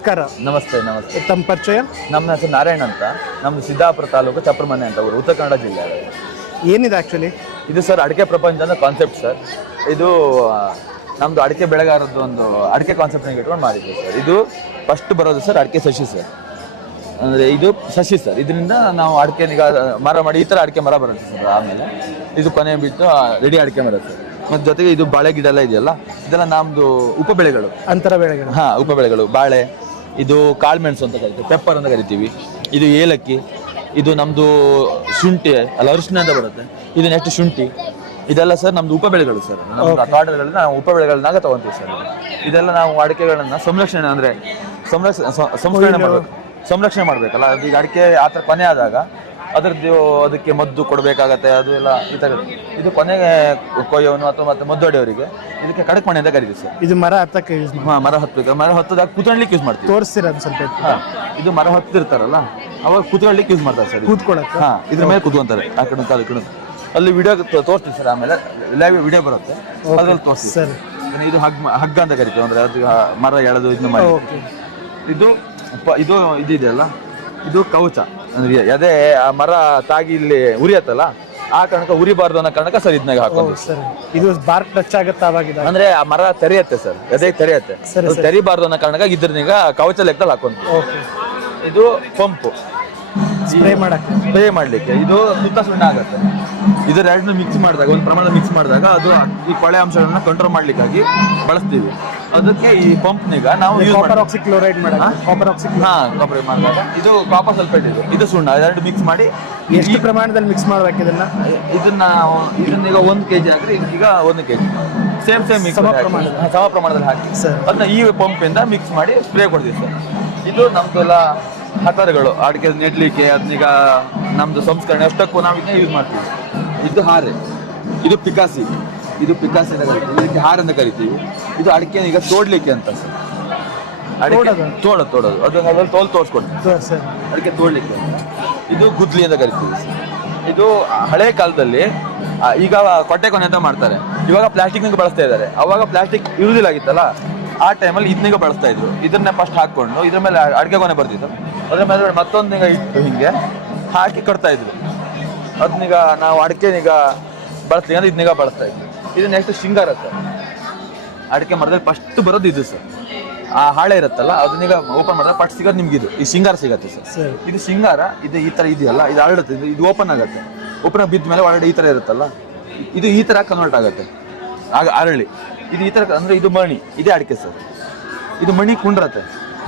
ನಮಸ್ಕಾರ. ನಮಸ್ತೆ. ನಮಸ್ತೆ. ತಮ್ಮ ಪರಿಚಯ? ನಮ್ಮ ಹೆಸರು ನಾರಾಯಣ್ ಅಂತ. ನಮ್ದು ಸಿದ್ದಾಪುರ ತಾಲೂಕು ಚಪ್ರಮನೆ ಅಂತ ಊರು, ಉತ್ತರ ಕನ್ನಡ ಜಿಲ್ಲೆ. ಏನಿದೆ ಆ್ಯಕ್ಚುಲಿ ಇದು ಸರ್ ಅಡಿಕೆ ಪ್ರಪಂಚ ಅನ್ನೋ ಕಾನ್ಸೆಪ್ಟ್ ಸರ್. ಇದು ನಮ್ದು ಅಡಿಕೆ ಬೆಳೆಗಾರದ್ದು ಒಂದು ಅಡಿಕೆ ಕಾನ್ಸೆಪ್ಟ್ನ ಇಟ್ಕೊಂಡು ಮಾಡಿದ್ವಿ ಸರ್. ಇದು ಫಸ್ಟ್ ಬರೋದು ಸರ್ ಅಡಿಕೆ ಸಸಿ ಸರ್. ಅಂದರೆ ಇದು ಸಸಿ ಸರ್. ಇದರಿಂದ ನಾವು ಅಡಿಕೆನೀಗ ಮರ ಮಾಡಿ ಈ ಥರ ಅಡಿಕೆ ಮರ ಬರುತ್ತೆ ಸರ್. ಆಮೇಲೆ ಇದು ಕೊನೆ ಬಿಟ್ಟು ರೆಡಿ ಅಡಿಕೆ ಮರ ಸರ್. ಮತ್ತು ಜೊತೆಗೆ ಇದು ಬಾಳೆ ಗಿಡ ಎಲ್ಲ ಇದೆಯಲ್ಲ, ಇದೆಲ್ಲ ನಮ್ಮದು ಉಪಬೆಳೆಗಳು, ಅಂತರ ಬೆಳೆಗಳು. ಹಾಂ, ಉಪಬೆಳೆಗಳು. ಬಾಳೆ, ಇದು ಕಾಳುಮೆಣಸು ಅಂತ ಕರಿತೀವಿ, ಪೆಪ್ಪರ್ ಅಂತ ಕರಿತೀವಿ. ಇದು ಏಲಕ್ಕಿ, ಇದು ನಮ್ಮದು ಶುಂಠಿ ಅಲ್ಲ ಅರಿಶಿನ ಅಂತ ಬರುತ್ತೆ. ಇದು ನೆಕ್ಸ್ಟ್ ಶುಂಠಿ. ಇದೆಲ್ಲ ಸರ್ ನಮ್ದು ಉಪಬೆಳೆಗಳು ಸರ್. ನಮ್ಮ ತೋಟಗಳಲ್ಲಿ ನಾವು ಉಪಬೆಳೆಗಳನ್ನಾಗ ತಗೊಂತೀವಿ ಸರ್. ಇದೆಲ್ಲ ನಾವು ಅಡಿಕೆಗಳನ್ನ ಸಂರಕ್ಷಣೆ ಅಂದರೆ ಸಂರಕ್ಷಣೆ ಮಾಡಬೇಕಲ್ಲ. ಈಗ ಅಡಿಕೆ ಆ ಥರ ಕೊನೆ ಆದಾಗ ಅದರದ್ದು ಅದಕ್ಕೆ ಮದ್ದು ಕೊಡಬೇಕಾಗತ್ತೆ. ಅದು ಎಲ್ಲ ಈ ಥರ. ಇದು ಕೊನೆಗೆ ಕೊಯ್ಯೋನು ಅಥವಾ ಮತ್ತೆ ಮದ್ದು ಹೊಡೆಯವರಿಗೆ ಇದಕ್ಕೆ ಕಡಕ್ ಮಣೆ ಅಂತ ಕರಿತೀವಿ ಸರ್. ಇದು ಮರ ಹತ್ತಕ್ಕೆ ಯೂಸ್ ಮಾಡಿ. ಮರ ಹತ್ತಬೇಕು. ಮರ ಹತ್ತದಾಗ ಕೂತ್ಕೊಳ್ಳಿಕ್ಕೆ ಯೂಸ್ ಮಾಡ್ತೀವಿ. ತೋರಿಸ್ತೀರ ಸ್ವಲ್ಪ? ಇದು ಮರ ಹತ್ತಿರ್ತಾರಲ್ಲ ಅವಾಗ ಕೂತ್ಕೊಳ್ಳಿಕ್ಕೆ ಯೂಸ್ ಮಾಡ್ತಾರೆ ಸರ್. ಕೂತ್ಕೊಳ್ಳಕ್ಕೆ? ಹಾಂ, ಇದ್ರ ಮೇಲೆ ಕೂತ್ಕೊಂತಾರೆ. ಆ ಕಡೆ ಕಾಲು ಕಡೆ ಅಲ್ಲಿ ವಿಡಿಯೋ ತೋರಿಸ್ತೀವಿ ಸರ್. ಆಮೇಲೆ ಲೈವ್ ವಿಡಿಯೋ ಬರುತ್ತೆ, ಅದ್ರಲ್ಲಿ ತೋರಿಸ್ತೀವಿ ಸರ್. ಇದು ಹಗ್ಗ ಅಂತ ಕರಿತೀವಿ. ಅಂದರೆ ಅದು ಮರ ಎಳೆದು ಇದನ್ನ ಮಾಡಿ. ಇದು ಇದೆಯಲ್ಲ, ಇದು ಕವಚ. ಅಂದ್ರೆ ಅದೇ ಆ ಮರ ತಾಗಿ ಇಲ್ಲಿ ಉರಿಯತ್ತಲ್ಲ, ಆ ಕಾರಣಕ್ಕೆ ಉರಿಬಾರ್ದು ಅನ್ನೋ ಕಾರಣಕ್ಕೆ ಸರ್ ಇದನ್ನಾಗ ಹಾಕೋದು. ಇದು ಬಾರ್ಕ್ ಟಚ್ ಆಗುತ್ತೆ ಅವಾಗ, ಅಂದ್ರೆ ಆ ಮರ ತೆರೆಯತ್ತೆ ಸರ್, ಅದೇ ತೆರೆಯತ್ತೆ. ತೆರಿಬಾರ್ದು ಅನ್ನೋ ಕಾರಣಕ್ಕೆ ಇದ್ರನ್ನೀಗ ಕವಚ ಲೆಕ್ಕದಲ್ಲಿ ಹಾಕೊಂತೀವಿ. ಇದು ಪಂಪು ಸ್ಪ್ರೇ ಮಾಡ್ಲಿಕ್ಕೆ. ಇದು ಸುತ್ತ ಸುಣ್ಣ ಆಗುತ್ತೆ. ಇದೆರಡನ್ನು ಮಿಕ್ಸ್ ಮಾಡಿದಾಗ, ಒಂದು ಪ್ರಮಾಣ ಮಿಕ್ಸ್ ಮಾಡಿದಾಗ ಅದು ಈ ಕೊಳೆ ಅಂಶಗಳನ್ನ ಕಂಟ್ರೋಲ್ ಮಾಡ್ಲಿಕ್ಕಾಗಿ ಬಳಸ್ತೀವಿ. ಅದಕ್ಕೆ ಈ ಪಂಪ್ನೀಗ ನಾವು ಕಾಪರ್ ಆಕ್ಸಿಕ್ಲೋರೈಡ್ ಮಾಡಿದಾಗ ಇದು ಕಾಪರ್ ಸಲ್ಫೇಟ್, ಇದು ಸುಣ್ಣ, ಎರಡು ಮಿಕ್ಸ್ ಮಾಡಿ. ಎಷ್ಟು ಪ್ರಮಾಣದಲ್ಲಿ ಮಿಕ್ಸ್ ಮಾಡ್ಬೇಕು ಇದನ್ನೀಗ 1 kg ಆದ್ರೆ ಈಗ 1 kg ಸೇಮ್ ಸಮ ಪ್ರಮಾಣದಲ್ಲಿ ಹಾಕಿ ಅದನ್ನ ಈ ಪಂಪಿಂದ ಮಿಕ್ಸ್ ಮಾಡಿ ಸ್ಪ್ರೇ ಕೊಡ್ತೀವಿ ಸರ್. ಇದು ನಮ್ದೆಲ್ಲ ಹತರುಗಳು, ಅಡಿಕೆ ನೆಡ್ಲಿಕ್ಕೆ, ಅದನ್ನೀಗ ನಮ್ದು ಸಂಸ್ಕರಣೆ ಅಷ್ಟಕ್ಕೂ ನಾವು ಇದನ್ನ ಯೂಸ್ ಮಾಡ್ತೀವಿ. ಇದು ಹಾರೆ, ಇದು ಪಿಕಾಸಿ ಅಂತ ಕರಿತೀವಿ. ಇದಕ್ಕೆ ಹಾರೆ ಅಂತ ಕರಿತೀವಿ. ಇದು ಅಡಿಕೆ ಈಗ ತೋಡ್ಲಿಕ್ಕೆ ಅಂತ ಸರ್. ಅಡಿಕೆ ತೋಡೋದು ಅದನ್ನ ತೋರಿಸ್ಕೊಡ್ತೀವಿ ಅಡಿಕೆ ತೋಡ್ಲಿಕ್ಕೆ. ಇದು ಗುದ್ಲಿ ಅಂತ ಕರಿತೀವಿ. ಇದು ಹಳೆ ಕಾಲದಲ್ಲಿ ಈಗ ಕೊಟ್ಟೆ ಕೊನೆ ಅಂತ ಮಾಡ್ತಾರೆ, ಇವಾಗ ಪ್ಲಾಸ್ಟಿಕ್ನಿಗೆ ಬಳಸ್ತಾ ಇದ್ದಾರೆ. ಅವಾಗ ಪ್ಲಾಸ್ಟಿಕ್ ಇರುವುದಿಲ್ಲ ಆಗಿತ್ತಲ್ಲ, ಆ ಟೈಮಲ್ಲಿ ಇದನ್ನೀಗ ಬಳಸ್ತಾ ಇದ್ರು. ಇದನ್ನೇ ಫಸ್ಟ್ ಹಾಕೊಂಡು ಇದ್ರ ಮೇಲೆ ಅಡಿಕೆ ಕೊನೆ ಬರ್ತಿತ್ತು, ಅದ್ರ ಮೇಲೆ ಮತ್ತೊಂದೀಗ ಇಟ್ಟು ಹಿಂಗೆ ಹಾಕಿ ಕಟ್ತಾ ಇದ್ರು. ಅದನ್ನೀಗ ನಾವು ಅಡಿಕೆನೀಗ ಬಳಸ್ತೀವಿ ಅಂದ್ರೆ ಇದನ್ನೀಗ ಬಳಸ್ತಾ ಇದ್ವಿ. ಇದು ನೆಕ್ಸ್ಟ್ ಶೃಂಗಾರ ಸರ್. ಅಡಿಕೆ ಮರದಲ್ಲಿ ಫಸ್ಟ್ ಬರೋದು ಇದು ಸರ್. ಆ ಹಾಳೆ ಇರುತ್ತಲ್ಲ, ಅದನ್ನೀಗ ಓಪನ್ ಮಾಡಿದ್ರೆ ಫಸ್ಟ್ ಸಿಗೋದು ನಿಮ್ಗೆ ಈ ಶೃಂಗಾರ ಸಿಗತ್ತೆ ಸರ್. ಇದು ಶೃಂಗಾರ. ಇದು ಈ ಥರ ಇದೆಯಲ್ಲ, ಇದು ಹರಡುತ್ತೆ. ಇದು ಓಪನ್ ಆಗುತ್ತೆ. ಓಪನ್ ಬಿದ್ದ ಮೇಲೆ ಒಳಗಡೆ ಈ ಥರ ಇರುತ್ತಲ್ಲ, ಇದು ಈ ಥರ ಕನ್ವರ್ಟ್ ಆಗುತ್ತೆ ಆಗ ಅರಳಿ. ಇದು ಈ ಥರ ಅಂದರೆ ಇದು ಮಣಿ, ಇದೇ ಅಡಿಕೆ ಸರ್. ಇದು ಮಣಿ ಕುಂಡ್ರತ್ತೆ.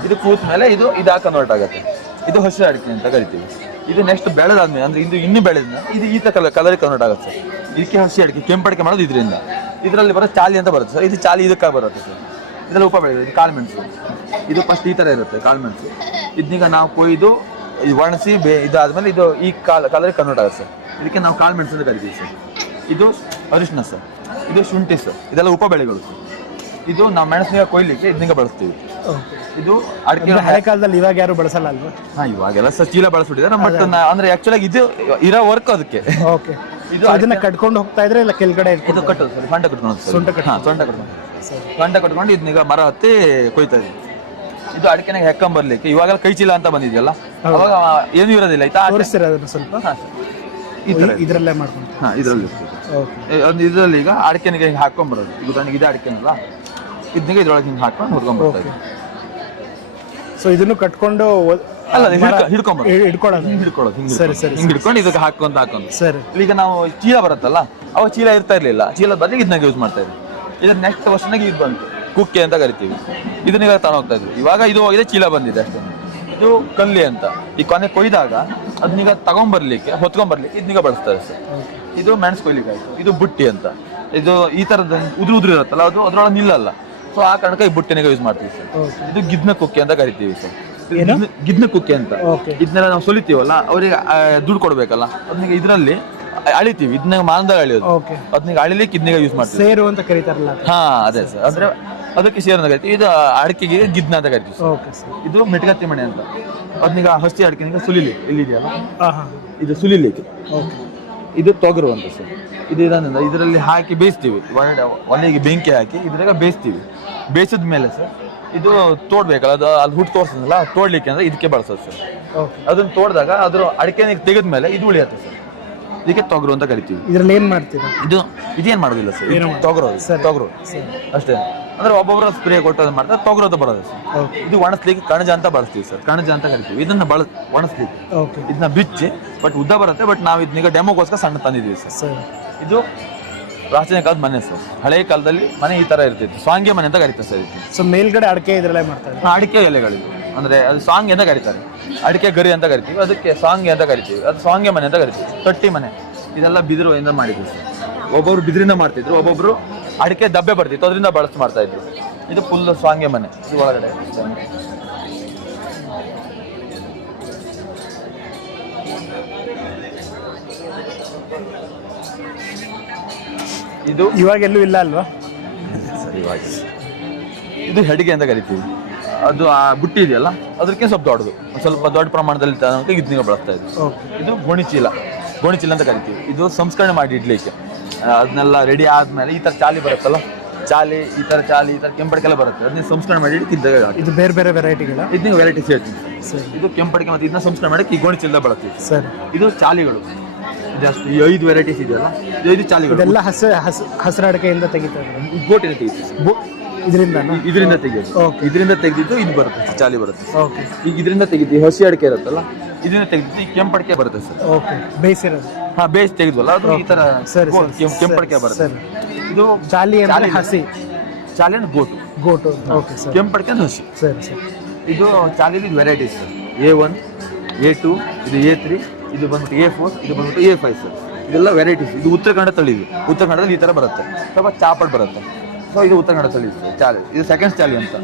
ಇದು ಕೂತ ಮೇಲೆ ಇದು ಕನ್ವರ್ಟ್ ಆಗುತ್ತೆ. ಇದು ಹಸಿ ಅಡಿಕೆ ಅಂತ ಕರಿತೀವಿ. ಇದು ನೆಕ್ಸ್ಟ್ ಬೆಳೆದಾದ್ಮೇಲೆ ಅಂದರೆ ಇದು ಇನ್ನೂ ಬೆಳೆದ ಇದು ಈ ಥರ ಕಲರ್ ಕನ್ವರ್ಟ್ ಆಗುತ್ತೆ ಸರ್. ಇದಕ್ಕೆ ಹಸಿ ಅಡಿಕೆ, ಕೆಂಪಡಿಕೆ ಮಾಡೋದು ಇದರಿಂದ. ಇದರಲ್ಲಿ ಬರೋ ಚಾಲಿ ಅಂತ ಬರುತ್ತೆ ಸರ್. ಇದು ಚಾಲಿ ಇದಕ್ಕೆ ಬರುತ್ತೆ ಸರ್. ಇದರಲ್ಲಿ ಉಪಬೆಳೆ. ಇದು ಕಾಳುಮೆಣಸು. ಇದು ಫಸ್ಟ್ ಈ ಥರ ಇರುತ್ತೆ ಕಾಳುಮೆಣಸು. ಇದನ್ನೀಗ ನಾವು ಕೊಯ್ದು ಒಣಸಿ ಇದಾದ್ಮೇಲೆ ಇದು ಈ ಕಲರಿಗೆ ಕನ್ವರ್ಟ್ ಆಗುತ್ತೆ ಸರ್. ಇದಕ್ಕೆ ನಾವು ಕಾಳುಮೆಣಸು ಅಂತ ಕರಿತೀವಿ ಸರ್. ಇದು ಅರಿಶಿನ ಸರ್. ಇದು ಶುಂಠಿ ಸರ್. ಇದೆಲ್ಲ ಉಪಬೆಳೆಗಳು ಸರ್. ಇದು ನಾವು ಮೆಣಸಿನ ಕೊಯ್ಲಿಕ್ಕೆ ಇದನ್ನೀಗ ಬಳಸ್ತೀವಿ. ಇದು ಅಡಿಕೆ ಹಳೆ ಕಾಲದಲ್ಲಿ, ಇವಾಗ ಯಾರು ಬಳಸಲ್ಲ ಅಲ್ವಾ? ಇವಾಗೆಲ್ಲ ಸರ್ ಚೀಲ ಬಳಸ್ಬಿಟ್ಟಿದ್ದಾರೆ. ಬಟ್ ಅಂದ್ರೆ ಆಕ್ಚುಲಾಗಿ ಇದು ಇರೋ ವರ್ಕ್ ಅದಕ್ಕೆ. ಇದು ಅದನ್ನ ಕಟ್ಕೊಂಡು ಹೋಗ್ತಾ ಇದ್ರೆ ಇಲ್ಲ ಕೆಳಗಡೆ ಇದು ಕಟ್ಟೋದು ಸರ್. ಸೊಂಟ ಕಟ್ಕೊಂಡು ಇದನ್ನೀಗ ಮರ ಹತ್ತಿ ಕೊಯ್ತಾ ಇದ್ವಿ. ಇದು ಅಡಿಕೆನಾಗ ಹೆಕ್ಕಂಬರ್ಲಿಕ್ಕೆ ಇವಾಗೆಲ್ಲ ಕೈ ಚೀಲ ಅಂತ ಬಂದಿದೆಯಲ್ಲ, ಅವಾಗ ಏನೂ ಇರೋದಿಲ್ಲ. ಸ್ವಲ್ಪ ಇದರಲ್ಲೇ ಮಾಡ್ಕೊಂಡು ಇದರಲ್ಲಿ ಈಗ ಅಡಿಕೆನಿಗೆ ಹಿಂಗೆ ಹಾಕೊಂಡ್ಬರೋದು. ಇದು ನನಗೆ ಇದೇ ಅಡಿಕೆನಲ್ಲ, ಇದನ್ನಿಗೆ ಇದ್ರೊಳಗೆ ಹಿಂಗೆ ಹಾಕೊಂಡು ಹೊರ್ಕೊಂಡ್ಬರ್ತಾ ಇದ್ವಿ. ಸೊ ಇದನ್ನು ಕಟ್ಕೊಂಡು ಹಿಡ್ಕೊಂಡು ಇದಕ್ಕೆ ಹಾಕೊಂಡು ಸರಿ. ಈಗ ನಾವು ಚೀಲ ಬರುತ್ತಲ್ಲ, ಅವಾಗ ಚೀಲ ಇರ್ತಾ ಇರ್ಲಿಲ್ಲ. ಚೀಲದ ಬದಲಿಗೆ ಇದನ್ನಾಗ ಯೂಸ್ ಮಾಡ್ತಾ ಇದ್ವಿ. ಇದ್ರ ನೆಕ್ಸ್ಟ್ ವರ್ಷನಾಗ ಇದು ಬಂತು, ಕುಕ್ಕೆ ಅಂತ ಕರಿತೀವಿ. ಇದನ್ನೀಗ ತಗೊಂಡೋಗ್ತಾ ಇದ್ವಿ. ಇವಾಗ ಇದು ಹೋಗಿದೆ, ಚೀಲ ಬಂದಿದೆ ಅಷ್ಟೇ. ಇದು ಕಲ್ಲಿ ಅಂತ. ಈ ಕೊನೆ ಕೊಯ್ದಾಗ ಅದನ್ನೀಗ ತಗೊಂಡ್ಬರ್ಲಿಕ್ಕೆ ಹೊತ್ಕೊಂಡ್ಬರ್ಲಿಕ್ಕೆ ಇದನ್ನೀಗ ಬಳಸ್ತಾರೆ ಸರ್. ಇದು ಮೆಣಸು ಕೊಯ್ಲಿಕ್ಕೆ ಆಯ್ತು. ಇದು ಬುಟ್ಟಿ ಅಂತ. ಇದು ಈ ಥರದ ಉದುರು ಇರುತ್ತಲ್ಲ, ಅದು ಅದ್ರೊಳಗೆ ನಿಲ್ಲಲ್ಲ. ಸೊ ಆ ಕಾರಣಕ್ಕೆ ಈ ಬುಟ್ಟಿನಿಗೆ ಯೂಸ್ ಮಾಡ್ತೀವಿ ಸರ್. ಇದು ಗಿದ್ನ ಕುಕ್ಕೆ ಅಂತ ಕರಿತೀವಿ ಸರ್. ಗಿದ್ನ ಕುಕ್ಕೆ ಅಂತ. ಇದನ್ನೆಲ್ಲ ನಾವು ಸುಲಿತೀವಲ್ಲ, ಅವ್ರಿಗೆ ದುಡ್ಡು ಕೊಡ್ಬೇಕಲ್ಲ, ಅದನ್ನ ಇದರಲ್ಲಿ ಅಳಿತೀವಿ. ಇದನ್ನ ಮಾನದಾಗ ಅಳಿಯೋದು. ಅದನ್ನ ಅಳಿಲಿಕ್ಕೆ ಇದನ್ನ ಯೂಸ್ ಮಾಡ್ತೀವಿ. ಸೇರು ಅಂತ ಕರೀತಾರಲ್ಲ. ಹಾ, ಅದೇ ಸರ್. ಅಂದ್ರೆ ಅದಕ್ಕೆ ಸೇರು ಅಂತ ಕರಿತೀವಿ. ಇದು ಅಡಿಕೆಗೆ ಗಿದ್ನ ಅಂತ ಕರಿತೀವಿ. ಇದು ಮೆಟ್ಗತ್ತಿ ಮಣೆ ಅಂತ. ಅದನ್ನೀಗ ಹಸಿ ಅಡಿಕೆನಿಗೆ ಸುಲಿಲಿ ಇಲ್ಲಿದೆಯಲ್ಲ, ಇದು ಸುಲಿಲಿಕ್ಕೆ. ಇದು ತೊಗರು ಅಂತ ಸರ್. ಇದರಲ್ಲಿ ಹಾಕಿ ಬೇಯಿಸ್ತೀವಿ. ಒಲೆಗೆ ಬೆಂಕಿ ಹಾಕಿ ಇದ್ರಾಗ ಬೇಯಿಸ್ತೀವಿ. ಬೇಯಿಸಿದ ಮೇಲೆ ಸರ್ ಇದು ತೋಡ್ಬೇಕಲ್ಲ, ಅದು ಅಲ್ಲಿ ಹುಟ್ಟು ತೋರಿಸಿದ್ನಲ್ಲ, ತೋಡ್ಲಿಕ್ಕೆ ಅಂದ್ರೆ ಇದಕ್ಕೆ ಬಳಸೋದು ಸರ್. ಓಕೆ. ಅದನ್ನ ತೋಡಿದಾಗ ಅದ್ರ ಅಡಿಕೆ ತೆಗೆದ ಮೇಲೆ ಇದು ಉಳಿಯುತ್ತೆ ಸರ್. ಇದಕ್ಕೆ ತೊಗರು ಅಂತ ಕರಿತೀವಿ. ಇದ್ರಲ್ಲಿ ಏನ್ ಮಾಡ್ತೀರಾ? ಇದೇನ್ ಮಾಡೋದಿಲ್ಲ ಸರ್, ತೊಗರು ಅಷ್ಟೇ. ಅಂದ್ರೆ ಒಬ್ಬೊಬ್ಬರು ಸ್ಪ್ರೇ ಕೊಟ್ಟು ಮಾಡ್ತಾರೆ, ತೊಗರು ಅಂತ ಬರೋದು ಸರ್. ಇದು ಒಣಸ್ಲಿಕ್ಕೆ ಕಣಜ ಅಂತ ಬಳಸ್ತೀವಿ ಸರ್, ಕಣಜ ಅಂತ ಕರಿತೀವಿ. ಇದನ್ನ ಒಣಸ್ಲಿಕ್ಕೆ ಇದನ್ನ ಬಿಚ್ಚಿ ಬಟ್ ಉದ್ದ ಬರುತ್ತೆ. ಬಟ್ ನಾವು ಇದನ್ನೀಗ ಡೆಮೋಗೋಸ್ಕರ ಸಣ್ಣ ತಂದಿದ್ದೀವಿ ಸರ್. ಇದು ಪ್ರಾಚೀನ ಕಾಲದ ಮನೆ ಸರ್. ಹಳೆ ಕಾಲದಲ್ಲಿ ಮನೆ ಈ ತರ ಇರ್ತಿತ್ತು, ಸಾಂಗೆ ಮನೆ ಅಂತ ಕರಿತಾರೆ ಸರ್. ಸೊ ಮೇಲ್ಗಡೆ ಅಡಿಕೆ ಇದ್ರಲ್ಲೇ ಮಾಡ್ತಾರೆ. ಅಡಿಕೆ ಎಲೆಗಳಿದು ಅಂದ್ರೆ ಅದು ಸಾಂಗೆ ಅಂತ ಕರೀತಾರೆ. ಅಡಿಕೆ ಗರಿ ಅಂತ ಕರಿತೀವಿ, ಅದಕ್ಕೆ ಸಾಂಗೆ ಅಂತ ಕರಿತೀವಿ. ಅದು ಸಾಂಗೆ ಮನೆ ಅಂತ ಕರಿತೀವಿ. ತೊಟ್ಟಿ ಮನೆ ಇದೆಲ್ಲ ಬಿದಿರು ಇಂದ ಮಾಡಿದ್ವಿ ಸರ್. ಒಬ್ಬೊಬ್ರು ಬಿದಿರಿಂದ ಮಾಡ್ತಿದ್ರು, ಒಬ್ಬೊಬ್ರು ಅಡಿಕೆ ದಬ್ಬೆ ಬರ್ತಿತ್ತು, ಅದರಿಂದ ಬಳಸಿ ಮಾಡ್ತಾ ಇದ್ರು. ಇದು ಫುಲ್ ಸಾಂಗೆ ಮನೆ. ಇದು ಒಳಗಡೆ ಇದು ಇವಾಗ ಎಲ್ಲೂ ಇಲ್ಲ ಅಲ್ವಾ? ಸರಿ, ಇದು ಹೆಡಿಗೆ ಅಂತ ಕರಿತೀವಿ. ಅದು ಆ ಬುಟ್ಟಿ ಇದೆಯಲ್ಲ ಅದಕ್ಕೆ ಸ್ವಲ್ಪ ದೊಡ್ಡದು, ಸ್ವಲ್ಪ ದೊಡ್ಡ ಪ್ರಮಾಣದಲ್ಲಿ ಇದನ್ನ ಬಳಸ್ತಾ ಇದ್ವಿ. ಇದು ಗೋಣಿಚೀಲ ಅಂತ ಕರಿತೀವಿ. ಇದು ಸಂಸ್ಕರಣೆ ಮಾಡಿ ಇಡ್ಲಿಕ್ಕೆ. ಅದನ್ನೆಲ್ಲ ರೆಡಿ ಆದ್ಮೇಲೆ ಈ ತರ ಚಾಲಿ ಬರುತ್ತಲ್ಲ, ಈ ತರ ಕೆಂಪಡಿಕೆಲ್ಲ ಬರುತ್ತೆ, ಅದನ್ನ ಸಂಸ್ಕರಣೆ ಮಾಡಿ ಇದ್ದಾಗ. ಇದು ಬೇರೆ ಬೇರೆ ವೆರೈಟಿಗಳ ಇದನ್ನ ವೆರೈಟೀಸ್ ಹೇಳ್ತೀವಿ. ಇದು ಕೆಂಪಡಿಕೆ ಮತ್ತೆ ಇದನ್ನ ಸಂಸ್ಕರಣೆ ಮಾಡಕ್ಕೆ ಈ ಗೋಣಿಚೀಲದ ಬಳಸ್ತೀವಿ ಸರ್. ಇದು ಚಾಲಿಗಳು ಜಾಸ್ತಿ 5 ವೆರೈಟೀಸ್ ಇದೆಯಲ್ಲ, 5 ಚಾಲಿಗಳು. ಇದೆಲ್ಲ ಹಸಿರು ಅಡಿಕೆಯಿಂದ ತೆಗಿತಾರೆ. ಗೋಟಿನ ತೆಗಿತೀವಿ, ಇದರಿಂದ ತೆಗೆಯೋದು. ಇದರಿಂದ ತೆಗೆದಿದ್ದು ಇದು ಬರುತ್ತೆ, ಚಾಲಿ ಬರುತ್ತೆ. ಈಗ ಇದರಿಂದ ತೆಗಿತೀವಿ. ಹಸಿ ಅಡಿಕೆ ಇರುತ್ತಲ್ಲ, ಇದರಿಂದ ತೆಗೆದಿದ್ದು ಈ ಕೆಂಪಡಿಕೆ ಬರುತ್ತೆ ಸರ್. ಬೇಯಿಸಿರೋದು. ಬೇಯಿಸಿ ತೆಗೆದ್ವಲ್ಲ, ಅದು ಈ ತರ ಕೆಂಪಡಿಕೆ ಬರುತ್ತೆ. ಇದು ಚಾಲಿ ಹಸಿ, ಚಾಲಿ ಅಂದ್ರೆ ಗೋಟು. ಕೆಂಪಡಿಕೆ ಅಂದ್ರೆ ಹಸಿ. ಇದು ಚಾಲಿಲಿ ವೆರೈಟೀಸ್ ಸರ್. A1, A2, ಇದು A3, ಇದು ಬಂದ್ಬಿಟ್ಟು A4, ಇದು ಬಂದ್ಬಿಟ್ಟು A5 ಸರ್. ಇದೆಲ್ಲ ವೆರೈಟೀಸ್. ಇದು ಉತ್ತರ ಕನ್ನಡ ತಳಿ. ಇದು ಉತ್ತರ ಕನ್ನಡದಲ್ಲಿ ಈ ತರ ಬರುತ್ತೆ, ಸ್ವಲ್ಪ ಚಾಪಡ್ ಬರುತ್ತೆ. ಸೊ ಇದು ಉತ್ತರ ಕನ್ನಡ ತಳಿ ಚಾಲಿ. ಇದು ಸೆಕೆಂಡ್ ಚಾಲಿ ಅಂತ.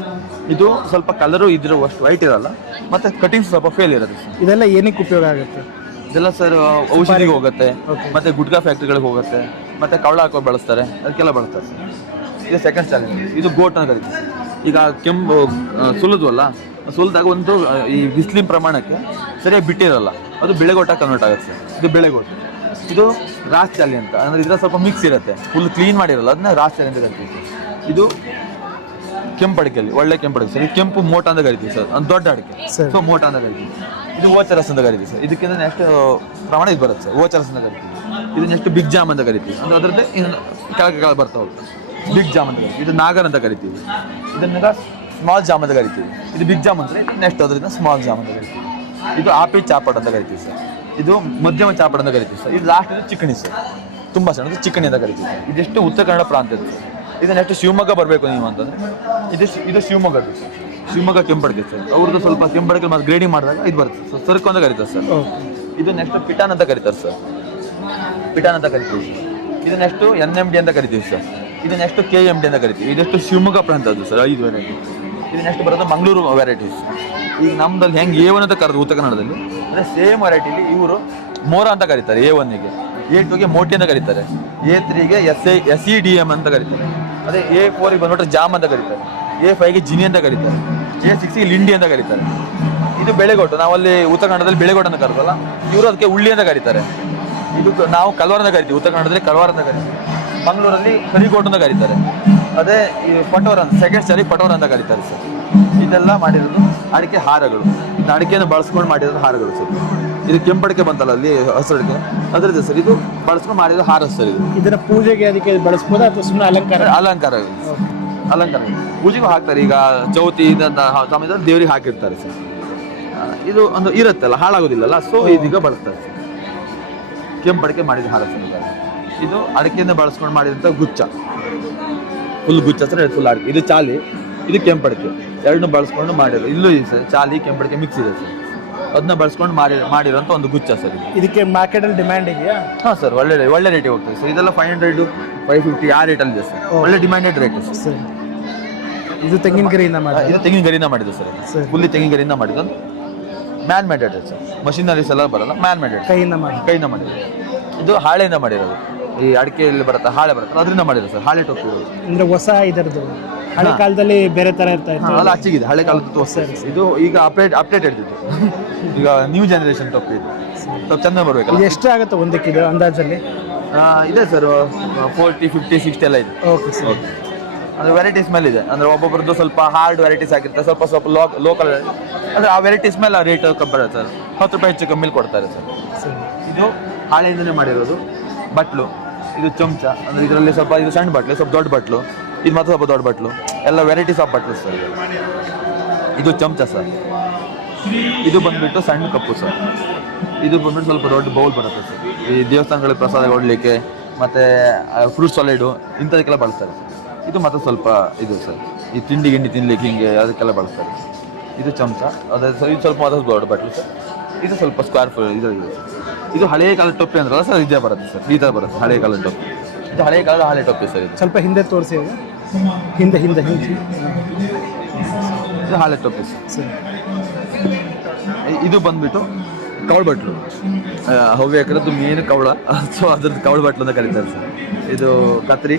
ಇದು ಸ್ವಲ್ಪ ಕಲರು ಇದ್ರ ಅಷ್ಟು ವೈಟ್ ಇರಲ್ಲ, ಮತ್ತೆ ಕಟಿಂಗ್ಸ್ ಸ್ವಲ್ಪ ಫೇಲ್ ಇರುತ್ತೆ. ಇದೆಲ್ಲ ಏನಕ್ಕೆ ಉಪಯೋಗ ಆಗುತ್ತೆ? ಇದೆಲ್ಲ ಸರ್ ಔಷಧಿಗೆ ಹೋಗುತ್ತೆ, ಮತ್ತೆ ಗುಟ್ಕಾ ಫ್ಯಾಕ್ಟ್ರಿಗಳಿಗೆ ಹೋಗುತ್ತೆ, ಮತ್ತೆ ಕವಳ ಹಾಕೋ ಬಳಸ್ತಾರೆ, ಅದಕ್ಕೆಲ್ಲ ಬಳಸ್ತಾರೆ ಸರ್. ಇದು ಸೆಕೆಂಡ್ ಚಾಲಿ. ಇದು ಗೋಟ್ ಅಂತ ಕರಿತೀವಿ. ಈಗ ಕೆಂಪು ಸುಲಿದ್ವಲ್ಲ, ಸುಲಿದಾಗ ಒಂದು ಈ ಬಿಸಿಲಿನ ಪ್ರಮಾಣಕ್ಕೆ ಸರಿಯಾಗಿ ಬಿಟ್ಟಿರಲ್ಲ, ಅದು ಬೆಳೆಗೋಟ ಕನ್ವರ್ಟ್ ಆಗುತ್ತೆ ಸರ್. ಇದು ಬೆಳೆಗೋಟು. ಇದು ರಾಸ್ ಚಾಲಿ ಅಂತ, ಅಂದ್ರೆ ಇದ್ರ ಸ್ವಲ್ಪ ಮಿಕ್ಸ್ ಇರುತ್ತೆ, ಫುಲ್ ಕ್ಲೀನ್ ಮಾಡಿರಲ್ಲ, ಅದನ್ನ ರಾಸ್ ಚಾಲಿ ಅಂತ ಕರಿತೀವಿ. ಇದು ಕೆಂಪಡಿಕೆಯಲ್ಲಿ ಒಳ್ಳೆ ಕೆಂಪಡಿಕೆ ಸರ್. ಕೆಂಪು ಮೋಟ ಅಂತ ಕರಿತೀವಿ ಸರ್, ಒಂದು ದೊಡ್ಡ ಅಡಿಕೆ. ಸೊ ಮೋಟ ಅಂತ ಕರಿತೀವಿ. ಇದು ಓಚರಸ್ ಅಂತ ಕರಿತೀವಿ ಸರ್. ಇದಕ್ಕಿಂತ ನೆಕ್ಸ್ಟ್ ಪ್ರಮಾಣ ಇದು ಬರುತ್ತೆ ಸರ್, ಓಚರಸ್ ಅಂತ ಕರಿತೀವಿ. ಇದು ನೆಕ್ಸ್ಟ್ ಬಿಗ್ ಜಾಮ್ ಅಂತ ಕರಿತೀವಿ, ಅಂದ್ರೆ ಅದರದ್ದೇ ಕೆಳಗೆ ಬರ್ತಾ ಹೋಗುತ್ತೆ. ಬಿಗ್ ಜಾಮ್ ಅಂತ ಕರಿತೀವಿ. ಇದು ನಾಗರ್ ಅಂತ ಕರಿತೀವಿ. ಇದನ್ನ ಸ್ಮಾಲ್ ಜಾಮ್ ಅಂತ ಕರಿತೀವಿ. ಇದು ಬಿಗ್ ಜಾಮ್ ಅಂದ್ರೆ ನೆಕ್ಸ್ಟ್ ಅದರಿಂದ ಸ್ಮಾಲ್ ಜಾಮ್ ಅಂತ ಕರಿತೀವಿ. ಇದು ಆಪಿ ಚಾಪಡ್ ಅಂತ ಕರಿತೀವಿ ಸರ್. ಇದು ಮಧ್ಯಮ ಚಾಪಡ್ ಅಂತ ಕರಿತೀವಿ ಸರ್. ಇದು ಲಾಸ್ಟ್ ಇದು ಚಿಕಣಿ ಸರ್, ತುಂಬಾ ಸಣ್ಣ ಚಿಕಣಿ ಅಂತ ಕರಿತೀವಿ. ಇದೆಷ್ಟು ಉತ್ತರ ಕನ್ನಡ ಪ್ರಾಂತ್ಯದ. ಇದು ನೆಕ್ಸ್ಟ್ ಶಿವಮೊಗ್ಗ ಬರಬೇಕು ನೀವು ಅಂತಂದ್ರೆ ಇದು ಶಿವಮೊಗ್ಗದ್ದು ಸರ್. ಶಿವಮೊಗ್ಗ ಕೆಂಪಡಿಕೆ ಸರ್. ಅವ್ರದ್ದು ಸ್ವಲ್ಪ ಕೆಂಪಡಿಕೆ ಮತ್ತೆ ಗ್ರೇಡಿಂಗ್ ಮಾಡಿದಾಗ ಇದು ಬರುತ್ತೆ ಸರ್, ಸರಕು ಅಂತ ಕರೀತಾರೆ ಸರ್. ಇದು ನೆಕ್ಸ್ಟ್ ಪಿಟಾನ್ ಅಂತ ಕರೀತಾರೆ ಸರ್, ಪಿಟಾನ್ ಅಂತ ಕರಿತೀವಿ ಸರ್. ಇದು ನೆಕ್ಸ್ಟ್ NMD ಅಂತ ಕರಿತೀವಿ ಸರ್. ಇದು ನೆಕ್ಸ್ಟ್ KMD ಅಂತ ಕರಿತೀವಿ. ಇದೆಷ್ಟು ಶಿವಮೊಗ್ಗ ಪ್ರಾಂತದ್ದು ಸರ್, 5 ವೆರೈಟಿ. ಇದು ನೆಕ್ಸ್ಟ್ ಬರೋದು ಮಂಗಳೂರು ವೆರೈಟೀಸ್. ಈಗ ನಮ್ದಲ್ಲಿ ಹೆಂಗೆ A1 ಅಂತ ಕರೆದು ಉತ್ತರ ಕನ್ನಡದಲ್ಲಿ, ಅಂದರೆ ಸೇಮ್ ವೆರೈಟಿಲಿ ಇವರು ಮೋರ ಅಂತ ಕರೀತಾರೆ. A1ಗೆ, A2ಗೆ ಮೋಟಿ ಅಂತ ಕರೀತಾರೆ, A3ಗೆ SEDM ಅಂತ ಕರೀತಾರೆ. ಅದೇ A4ಗೆ ಬಂದ್ಬಿಟ್ರೆ ಜಾಮ್ ಅಂತ ಕರೀತಾರೆ, A5ಗೆ ಜಿನಿ ಅಂತ ಕರೀತಾರೆ, A6ಗೆ ಲಿಂಡಿ ಅಂತ ಕರೀತಾರೆ. ಇದು ಬೆಳೆಗೋಟು. ನಾವಲ್ಲಿ ಉತ್ತರ ಕನ್ನಡದಲ್ಲಿ ಬೆಳೆಗೋಟು ಅಂತ ಕರೀತಲ್ಲ, ಇವರು ಅದಕ್ಕೆ ಉಳ್ಳಿ ಅಂತ ಕರೀತಾರೆ. ಇದು ನಾವು ಕಲ್ವಾರ ಅಂತ ಕರಿತೀವಿ, ಉತ್ತರ ಕನ್ನಡದಲ್ಲಿ ಕಲ್ವಾರ ಅಂತ ಕರಿತೀವಿ. ಮಂಗಳೂರಲ್ಲಿ ಕರಿಗೋಟು ಅಂತ ಕರೀತಾರೆ. ಅದೇ ಈ ಪಟೋರ ಅಂತ, ಸೆಕೆಂಡ್ ಸ್ಟಾರಿ ಪಟೋರ ಅಂತ ಕರೀತಾರೆ ಸರ್. ಇದೆಲ್ಲ ಮಾಡಿರೋದು ಅಡಿಕೆ ಹಾರಗಳು. ಇದು ಅಡಿಕೆಯನ್ನು ಬಳಸ್ಕೊಂಡು ಮಾಡಿರೋದು ಹಾರಗಳು ಸರ್. ಇದು ಕೆಂಪಡಿಕೆ ಬಂತಲ್ಲ ಅಲ್ಲಿ ಹಸಿರು ಅಡಿಕೆ, ಅದರದ್ದು ಸರ್. ಇದು ಬಳಸ್ಕೊಂಡು ಮಾಡಿರೋ ಹಾರ ಸರ್. ಇದು ಇದರ ಪೂಜೆಗೆ ಅದಕ್ಕೆ ಬಳಸ್ಬೋದಾ ಅಥವಾ ಸುಮ್ಮನೆ ಅಲಂಕಾರ ಪೂಜೆಗೂ ಹಾಕ್ತಾರೆ. ಈಗ ಚೌತಿ ಇದಂತ ಸಮಯದಲ್ಲಿ ದೇವರಿಗೆ ಹಾಕಿರ್ತಾರೆ ಸರ್. ಇದು ಒಂದು ಇರುತ್ತಲ್ಲ, ಹಾಳಾಗೋದಿಲ್ಲಲ್ಲ, ಸೊ ಇದೀಗ ಬಳಸ್ತಾರೆ ಸರ್. ಕೆಂಪಡಿಕೆ ಮಾಡಿದ ಹಾರ ಸರ್. ಇದು ಅಡಿಕೆಯಿಂದ ಬಳಸ್ಕೊಂಡು ಮಾಡಿದಂಥ ಗುಚ್ಚ, ಫುಲ್ ಗುಚ್ಚ ಸರ್. ಫುಲ್ ಅಡಿಕೆ. ಇದು ಚಾಲಿ, ಇದು ಕೆಂಪಡಿಕೆ, ಎರಡನ್ನೂ ಬಳಸ್ಕೊಂಡು ಮಾಡಿರೋ. ಇಲ್ಲೂ ಇದೆ ಸರ್, ಚಾಲಿ ಕೆಂಪಡಿಕೆ ಮಿಕ್ಸ್ ಇದೆ ಸರ್. ಅದನ್ನ ಬಳಸ್ಕೊಂಡು ಮಾಡಿರೋಂಥ ಒಂದು ಗುಚ್ಚ ಸರ್. ಇದಕ್ಕೆ ಮಾರ್ಕೆಟಲ್ಲಿ ಡಿಮ್ಯಾಂಡ್ ಇದೆಯಾ? ಹಾಂ ಸರ್, ಒಳ್ಳೆ ರೇಟಿಗೆ ಹೋಗ್ತದೆ ಸರ್. ಇದೆಲ್ಲ 500, 550 ಆ ರೇಟಲ್ಲಿ ಇದೆ ಸರ್. ಒಳ್ಳೆ ಡಿಮ್ಯಾಂಡೆಡ್ ರೇಟ್ ಸರ್. ಇದು ತೆಂಗಿನ ಗರಿಯಿಂದ ಮಾಡಿದ್ದು ಸರ್. ಫುಲ್ಲಿ ತೆಂಗಿನ ಗರಿಯಿಂದ ಮಾಡಿದ್ದು. Man ಮೇಡೆಡ್ sir. ಮಷಿನರೀಸ್ ಎಲ್ಲ ಬರಲ್ಲ, ಮ್ಯಾನ್ ಮೇಡೆಡ್, ಕೈಯಿಂದ ಮಾಡಿದ್ದು. ಇದು ಹಾಳೆಯಿಂದ ಮಾಡಿರೋದು. ಈ ಅಡಿಕೆಯಲ್ಲಿ ಬರುತ್ತೆ, ಹಾಳೆ ಬರುತ್ತೆ, ಅದರಿಂದ ಮಾಡಿರೋದು ಸರ್. ಹಾಳೆ ಟೊಪ್ಪಿ ಅಂದ್ರೆ ಹೊಸ ಇದರದ್ದು. ಹಳೆ ಕಾಲದಲ್ಲಿ ಬೇರೆ ತರ ಇರ್ತಾ ಇತ್ತು, ಅಲ್ಲ ಅಚ್ಚಿಗಿದೆ. ಹಳೆ ಕಾಲದ್ದು ಸರ್. ಇದು ಈಗ ಅಪ್ಡೇಟೆಡ್ ಇದು. ಈಗ ನ್ಯೂ ಜನರೇಷನ್ ಟೊಪ್ಪಿ ಇದು, ಸ್ವಲ್ಪ ಚೆಂದ ಬರ್ಬೇಕಲ್ಲ. ಎಷ್ಟು ಆಗುತ್ತೆ ಒಂದಕ್ಕೆ ಇದು ಅಂದಾಜಲ್ಲಿ? ಇದೆ ಸರ್, 40, 50, 60 ಎಲ್ಲ ಇದೆ. Okay sir. ಅಂದರೆ ವೆರೈಟೀಸ್ ಮೇಲೆ ಇದೆ. ಅಂದರೆ ಒಬ್ಬೊಬ್ರದ್ದು ಸ್ವಲ್ಪ ಹಾರ್ಡ್ ವೆರೈಟೀಸ್ ಆಗಿರುತ್ತೆ, ಸ್ವಲ್ಪ ಲೋಕಲ್, ಅಂದರೆ ಆ ವೆರೈಟೀಸ್ ಮೇಲೆ ಆ ರೇಟ್ ಬರುತ್ತೆ ಸರ್. 10 ರೂಪಾಯಿ ಹೆಚ್ಚು ಕಮ್ಮಿಲಿ ಕೊಡ್ತಾರೆ ಸರ್. ಇದು ಹಾಳೆಯಿಂದನೇ ಮಾಡಿರೋದು ಬಟ್ಲು. ಇದು ಚಮಚ, ಅಂದರೆ ಇದರಲ್ಲಿ ಸ್ವಲ್ಪ ಇದು ಸಣ್ಣ ಬಟ್ಲು, ಸ್ವಲ್ಪ ದೊಡ್ಡ ಬಟ್ಲು, ಇದು ಮಾತ್ರ ಸ್ವಲ್ಪ ದೊಡ್ಡ ಬಟ್ಲು, ಎಲ್ಲ ವೆರೈಟೀಸ್ ಆಫ್ ಬಟ್ಲು ಸರ್. ಇದು ಚಮಚ ಸರ್. ಇದು ಬಂದುಬಿಟ್ಟು ಸಣ್ಣ ಕಪ್ಪು ಸರ್. ಇದು ಬಂದ್ಬಿಟ್ಟು ಸ್ವಲ್ಪ ದೊಡ್ಡ ಬೌಲ್ ಬರುತ್ತೆ ಸರ್. ಈ ದೇವಸ್ಥಾನಗಳಿಗೆ ಪ್ರಸಾದ ಕೊಡಲಿಕ್ಕೆ ಮತ್ತು ಫ್ರೂಟ್ ಸಾಲಿಡು ಇಂಥದಕ್ಕೆಲ್ಲ ಬಳಸ್ತಾರೆ ಸರ್. ಇದು ಮಾತ್ರ ಸ್ವಲ್ಪ ಇದು ಸರ್, ಈ ತಿಂಡಿ ತಿನ್ಲಿಕ್ಕೆ ಹಿಂಗೆ ಅದಕ್ಕೆಲ್ಲ ಬಳಸ್ತಾರೆ. ಇದು ಚಮಚ, ಅದೇ ಸರ್. ಇದು ಸ್ವಲ್ಪ ಮಾತ್ರ ದೊಡ್ಡ ಬಟ್ಲು ಸರ್. ಇದು ಸ್ವಲ್ಪ ಸ್ಕ್ವೇರ್ ಫುಲ್ ಇದು ಇದೆ ಸರ್. ಇದು ಹಳೆಯ ಕಾಲದ ಟೊಪ್ಪಿ ಅಂದ್ರಲ್ಲ ಸರ್, ಇದೇ ಬರುತ್ತೆ ಸರ್. ಈ ಥರ ಬರುತ್ತೆ ಹಳೆಯ ಕಾಲದ ಟೊಪ್ಪಿ. ಇದು ಹಳೆಯ ಕಾಲದ ಹಳೆ ಟೊಪ್ಪಿ ಸರ್. ಇದು ಸ್ವಲ್ಪ ಹಿಂದೆ ತೋರಿಸಿ, ಹಿಂದೆ ಇದು ಹಳೆ ಟೊಪ್ಪಿ ಸರ್. ಇದು ಬಂದ್ಬಿಟ್ಟು ಕವಳ ಬಟ್ಲು, ಹವ್ಯಕರದ್ದು ಮೇನ್ ಕವಳ, ಸೊ ಅದ್ರದ್ದು ಕವಳ ಬಟ್ಲು ಅಂತ ಕರೀತಾರೆ ಸರ್. ಇದು ಕತ್ರಿ,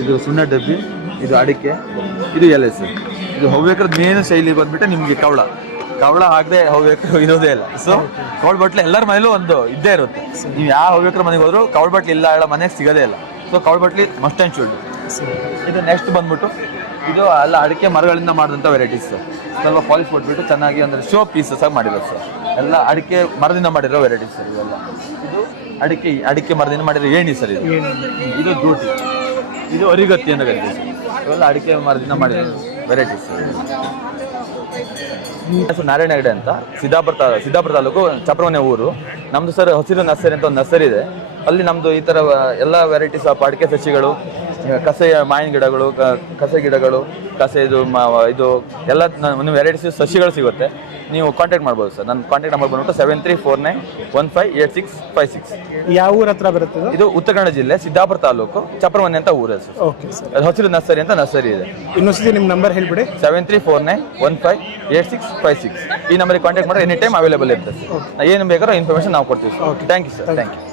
ಇದು ಸುಣ್ಣ ಡಬ್ಬಿ, ಇದು ಅಡಿಕೆ, ಇದು ಎಲೆ ಸರ್. ಇದು ಹವ್ಯಕರದ ಮೇನ್ ಶೈಲಿ ಬಂದ್ಬಿಟ್ಟು ನಿಮಗೆ ಕವಳ ಹಾಕದೆ ಹವ್ಯಕರು ಇರೋದೇ ಇಲ್ಲ. ಸೊ ಕವಳ ಬಟ್ಲು ಎಲ್ಲರ ಮನೇಲೂ ಒಂದು ಇದ್ದೇ ಇರುತ್ತೆ. ನೀವು ಯಾವ ಹವ್ಯಕರ ಮನೆಗೆ ಹೋದ್ರು ಕವಳ ಬಟ್ಲು ಇಲ್ಲ ಹೇಳೋ ಮನೆಗೆ ಸಿಗೋದೇ ಇಲ್ಲ. ಸೊ ಕವಳ ಬಟ್ಲಿ ಮಸ್ಟ್ ಆ್ಯಂಡ್ ಶುಡ್. ಇದು ನೆಕ್ಸ್ಟ್ ಬಂದ್ಬಿಟ್ಟು ಇದು ಎಲ್ಲ ಅಡಿಕೆ ಮರಗಳಿಂದ ಮಾಡಿದಂಥ ವೆರೈಟೀಸ್ ಸರ್. ಸ್ವಲ್ಪ ಪಾಲಿಶ್ ಕೊಟ್ಬಿಟ್ಟು ಚೆನ್ನಾಗಿ ಅಂದರೆ ಶೋ ಪೀಸಸ್ ಆಗಿ ಮಾಡಿರೋದು ಸರ್. ಎಲ್ಲ ಅಡಿಕೆ ಮರದಿಂದ ಮಾಡಿರೋ ವೆರೈಟೀಸ್ ಸರ್ ಇವೆಲ್ಲ. ಇದು ಅಡಿಕೆ ಮರದಿಂದ ಮಾಡಿರೋ ಏಣಿ ಸರ್. ಇದು ದೂಟಿ, ಇದು ಅರಿಗತ್ತಿ ಅಂತ ಕರೀತೀವಿ ಸರ್. ಇವೆಲ್ಲ ಅಡಿಕೆ ಮರದಿಂದ ಮಾಡಿರೋ ವೆರೈಟೀಸ್ ಸರ್. ಹೆಸರು ನಾರಾಯಣ ಹೆಗಡೆ ಅಂತ, ಸಿದ್ದಾಪುರ ತಾಲೂಕು, ಚಪ್ರಮನೆ ಊರು. ನಮ್ಮದು ಸರ್ ಹಸಿರು ನರ್ಸರಿ ಅಂತ ಒಂದು ನರ್ಸರಿ ಇದೆ. ಅಲ್ಲಿ ನಮ್ಮದು ಈ ಥರ ಎಲ್ಲ ವೆರೈಟೀಸ್ ಆಫ್ ಅಡಿಕೆ ಸಸಿಗಳು, ಕಸೆಯ ಮಾವಿನ ಗಿಡಗಳು, ಕಸೆ ಗಿಡಗಳು, ಇದು ಎಲ್ಲ ಒಂದು ವೆರೈಟೀಸ್ ಸಸಿಗಳು ಸಿಗುತ್ತೆ. ನೀವು ಕಾಂಟ್ಯಾಕ್ಟ್ ಮಾಡ್ಬೋದು ಸರ್. ನನ್ನ ಕಾಂಟ್ಯಾಕ್ಟ್ ನಂಬರ್ ಬಂದ್ಬಿಟ್ಟು 7349158656. ಯಾವ ಊರ ಹತ್ರ ಬರುತ್ತೆ ಇದು ಉತ್ತರ ಕನ್ನಡ ಜಿಲ್ಲೆ, ಸಿದ್ದಾಪುರ ತಾಲೂಕು, ಚಪ್ರಮನೆ ಅಂತ ಊರು ಸರ್. Okay sir. ಅದು ಹಸಿರು ನರ್ಸರಿ ಅಂತ ನರ್ಸರಿ ಇದೆ. ಇನ್ನೊಂದ್ಸತಿ ನಿಮ್ಮ ನಂಬರ್ ಹೇಳ್ಬಿಡಿ. 7349158656. ಈ ನಂಬರಿಗೆ ಕಾಂಟ್ಯಾಕ್ಟ್ ಮಾಡಿದ್ರೆ ಎನಿ ಟೈಮ್ ಅವೈಲೇಬಲ್ ಇರುತ್ತೆ ಸರ್. ಏನು ಬೇಕಾದ್ರೂ ಇನ್ಫಾರ್ಮೇಷನ್ ನಾವು ಕೊಡ್ತೀವಿ ಸರ್. Thank you sir. Thank you.